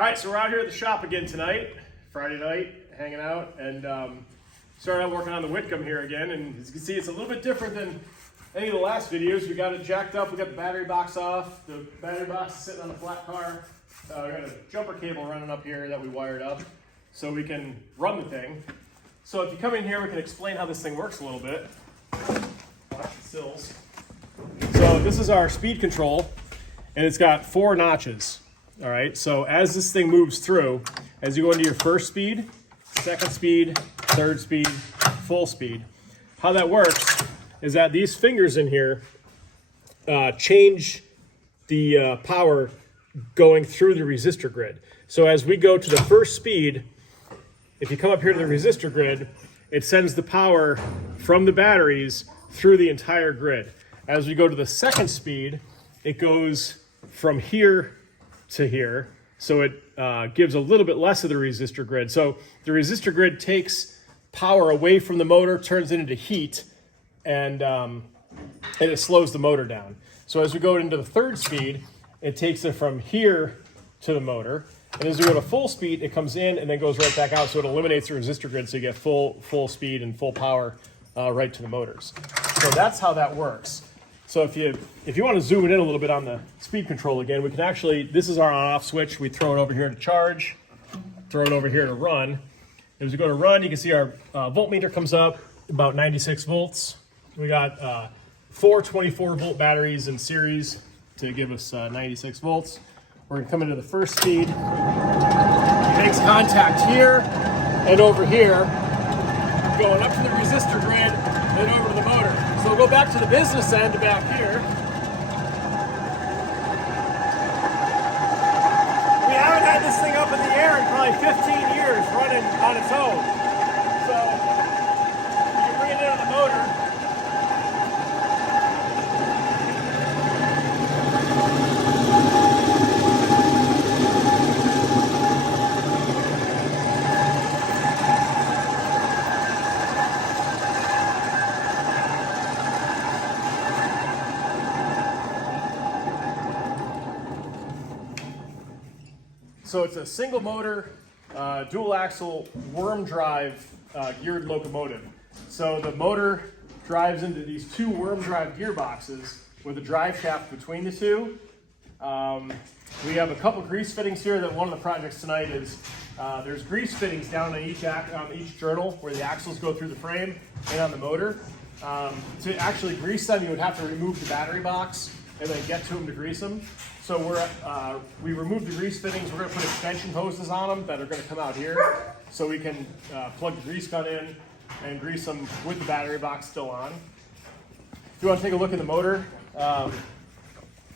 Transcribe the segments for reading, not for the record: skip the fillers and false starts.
All right, so we're out here at the shop again tonight, Friday night, hanging out, and started out working on the Whitcomb here again. And as you can see, it's a little bit different than any of the last videos. We got it jacked up, we got the battery box off. The battery box is sitting on the flat car. We got a jumper cable running up here that we wired up so we can run the thing. So if you come in here, we can explain how this thing works a little bit. Watch the sills. So this is our speed control, and it's got 4 notches. All right, so as this thing moves through, as you go into your first speed, second speed, third speed, full speed, how that works is that these fingers in here change the power going through the resistor grid. So as we go to the first speed, if you come up here to the resistor grid, it sends the power from the batteries through the entire grid. As we go to the second speed, it goes from here to here, so it gives a little bit less of the resistor grid. So the resistor grid takes power away from the motor, turns it into heat, and it slows the motor down. So as we go into the third speed, it takes it from here to the motor, and as we go to full speed, it comes in and then goes right back out, so it eliminates the resistor grid, so you get full speed and full power right to the motors. So that's how that works. So if you want to zoom it in a little bit on the speed control again, we can actually, this is our on-off switch. We throw it over here to charge, throw it over here to run. As we go to run, you can see our voltmeter comes up about 96 volts. We got 4 24-volt batteries in series to give us 96 volts. We're going to come into the first speed. It makes contact here and over here, going up to the resistor grid and over to the motor. So we'll go back to the business end back here. We haven't had this thing up in the air in probably 15 years running on its own. So you can bring it into the motor. So it's a single motor, dual axle, worm drive geared locomotive. So the motor drives into these 2 worm drive gearboxes with a drive shaft between the 2. We have a couple grease fittings here. That one of the projects tonight is there's grease fittings down on each journal where the axles go through the frame and on the motor. To actually grease them, you would have to remove the battery box and then get to them to grease them. So we removed the grease fittings. We're going to put extension hoses on them that are going to come out here, so we can plug the grease gun in and grease them with the battery box still on. If you want to take a look at the motor,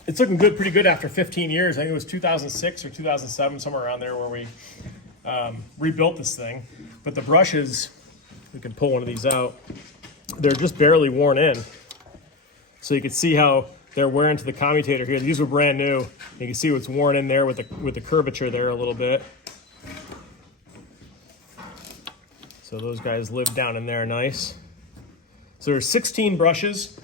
it's looking good, pretty good after 15 years. I think it was 2006 or 2007, somewhere around there, where we rebuilt this thing. But the brushes, we can pull one of these out. They're just barely worn in, so you can see how they're wearing to the commutator here. These were brand new. You can see what's worn in there with the curvature there a little bit. So those guys live down in there nice. So there's 16 brushes.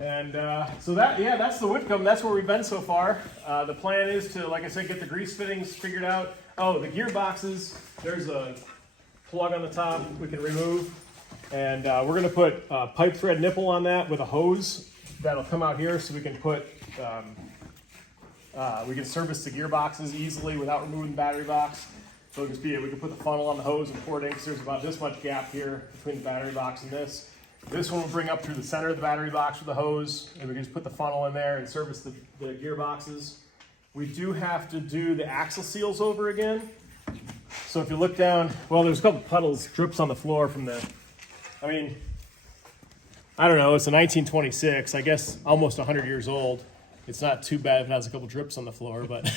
And so that's the Whitcomb. That's where we've been so far. The plan is to, like I said, get the grease fittings figured out. Oh, the gearboxes, there's a plug on the top we can remove. And we're gonna put a pipe thread nipple on that with a hose that'll come out here, so we can put we can service the gearboxes easily without removing the battery box. So we can put the funnel on the hose and pour it in, because there's about this much gap here between the battery box and this. This one will bring up through the center of the battery box with the hose, and we can just put the funnel in there and service the gearboxes. We do have to do the axle seals over again. So if you look down, well, there's a couple puddles, drips on the floor from the, I don't know, it's a 1926, I guess almost 100 years old. It's not too bad if it has a couple drips on the floor, but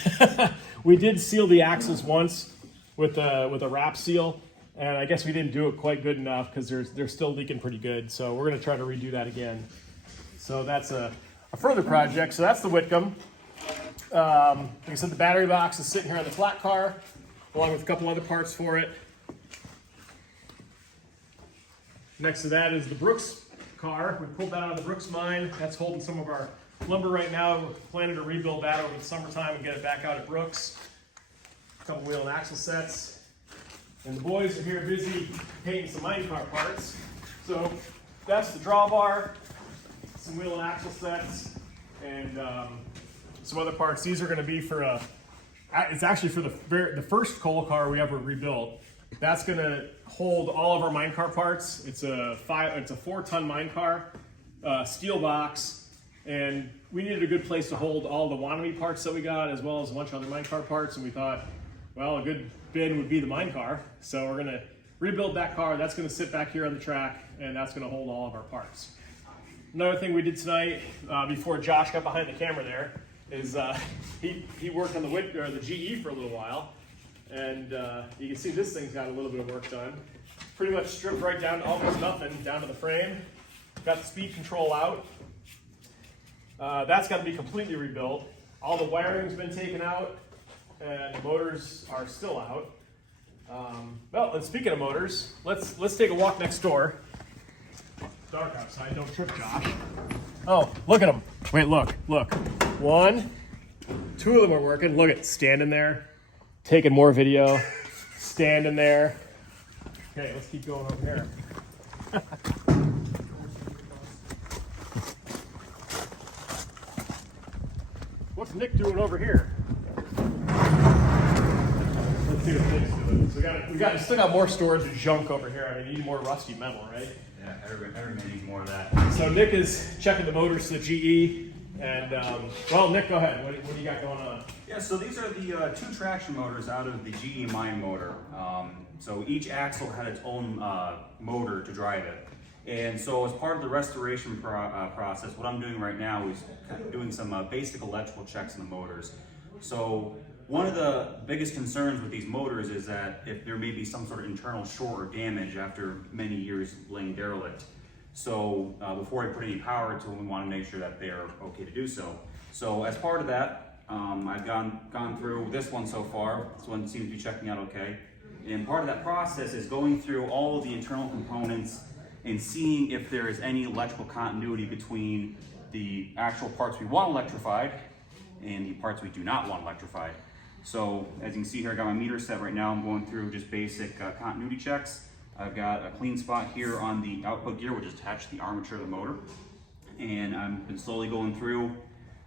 we did seal the axles once with a wrap seal, and I guess we didn't do it quite good enough because they're still leaking pretty good. So we're gonna try to redo that again. So that's a further project. So that's the Whitcomb. Like I said, the battery box is sitting here on the flat car, along with a couple other parts for it. Next to that is the Brooks car. We pulled that out of the Brooks mine. That's holding some of our lumber right now. We're planning to rebuild that over the summertime and get it back out at Brooks. a couple wheel and axle sets. And the boys are here busy painting some minecart parts. So that's the drawbar, some wheel and axle sets, and some other parts. These are going to be for it's actually for the first coal car we ever rebuilt. That's going to hold all of our minecart parts. It's a 4-ton minecart, steel box, and we needed a good place to hold all the Wannabe parts that we got, as well as a bunch of other minecart parts. And we thought, well, a good bin would be the minecart. So we're going to rebuild that car. That's going to sit back here on the track, and that's going to hold all of our parts. Another thing we did tonight, before Josh got behind the camera there, is he worked on the GE for a little while. And you can see this thing's got a little bit of work done. Pretty much stripped right down to almost nothing, down to the frame. Got the speed control out. That's got to be completely rebuilt. All the wiring's been taken out, and the motors are still out. Well, and speaking of motors, let's take a walk next door. It's dark outside, don't trip, Josh. Oh, look at them. Wait, look. 1, 2 of them are working. Look at standing there, taking more video, standing there. Okay, let's keep going over here. What's Nick doing over here? Let's see what Nick's doing. So we still got more storage of junk over here. I mean, you need more rusty metal, right? Yeah, everybody needs more of that. So Nick is checking the motors to the GE, and well, Nick, go ahead. What do you got going on? Yeah, so these are the 2 traction motors out of the GE mine motor. So each axle had its own motor to drive it. And so as part of the restoration process, what I'm doing right now is kind of doing some basic electrical checks on the motors. So one of the biggest concerns with these motors is that if there may be some sort of internal short or damage after many years laying derelict. So before I put any power to them, we want to make sure that they are okay to do so. So as part of that, I've gone through this one so far. This one seems to be checking out okay. And part of that process is going through all of the internal components and seeing if there is any electrical continuity between the actual parts we want electrified and the parts we do not want electrified. So as you can see here, I got my meter set right now. I'm going through just basic continuity checks. I've got a clean spot here on the output gear, which is attached to the armature of the motor. And I've been slowly going through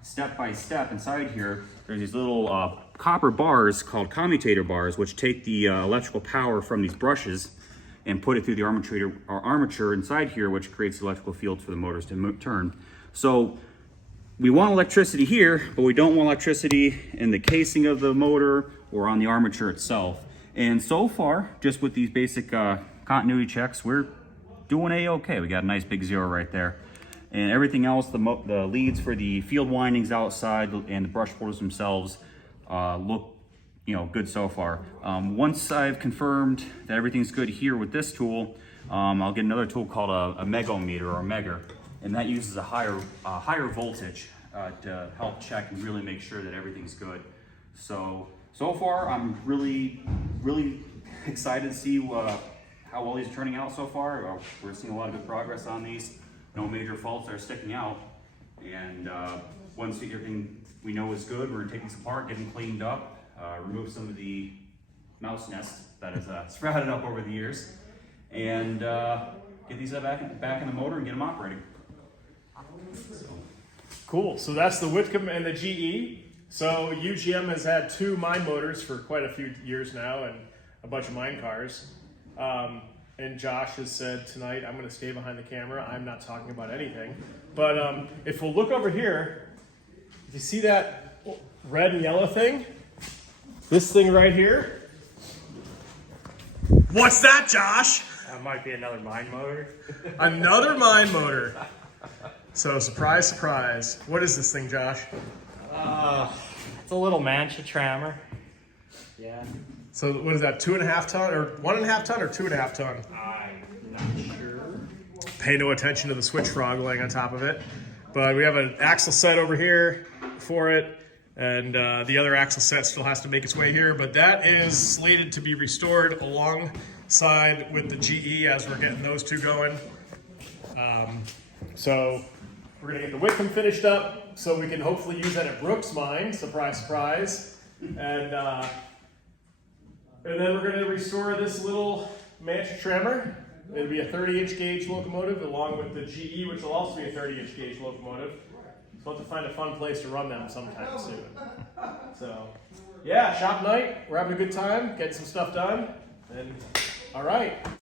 step by step. Inside here, there's these little copper bars called commutator bars, which take the electrical power from these brushes and put it through the armature inside here, which creates the electrical fields for the motors to turn. So we want electricity here, but we don't want electricity in the casing of the motor or on the armature itself. And so far, just with these basic continuity checks, we're doing a-okay. We got a nice big 0 right there. And everything else, the leads for the field windings outside and the brush holders themselves look good so far. Once I've confirmed that everything's good here with this tool, I'll get another tool called a megometer or a megger, and that uses a higher voltage to help check and really make sure that everything's good. So far, I'm really excited to see how well these are turning out so far. We're seeing a lot of good progress on these. No major faults are sticking out. And once everything we know is good, we're gonna take these apart, get them cleaned up, remove some of the mouse nest that has sprouted up over the years, and get these back in the motor and get them operating. Cool. So that's the Whitcomb and the GE. So UGM has had 2 mine motors for quite a few years now, and a bunch of mine cars. And Josh has said tonight, I'm going to stay behind the camera. I'm not talking about anything. But if we'll look over here, you see that red and yellow thing? This thing right here? What's that, Josh? That might be another mine motor. Another mine motor. So surprise, surprise. What is this thing, Josh? It's a little Mancha trammer. Yeah. So what is that, 2.5 ton or 1.5 ton or 2.5 ton? I'm not sure. Pay no attention to the switch frog laying on top of it. But we have an axle set over here for it, and the other axle set still has to make its way here, but that is slated to be restored alongside with the GE as we're getting those 2 going. So we're gonna get the Whitcomb finished up so we can hopefully use that at Brooks Mine, surprise, surprise. And And then we're going to restore this little Mancha-Tremor. It'll be a 30-inch gauge locomotive along with the GE, which will also be a 30-inch gauge locomotive. So we'll have to find a fun place to run them sometime soon. So, yeah, shop night. We're having a good time, getting some stuff done. And all right.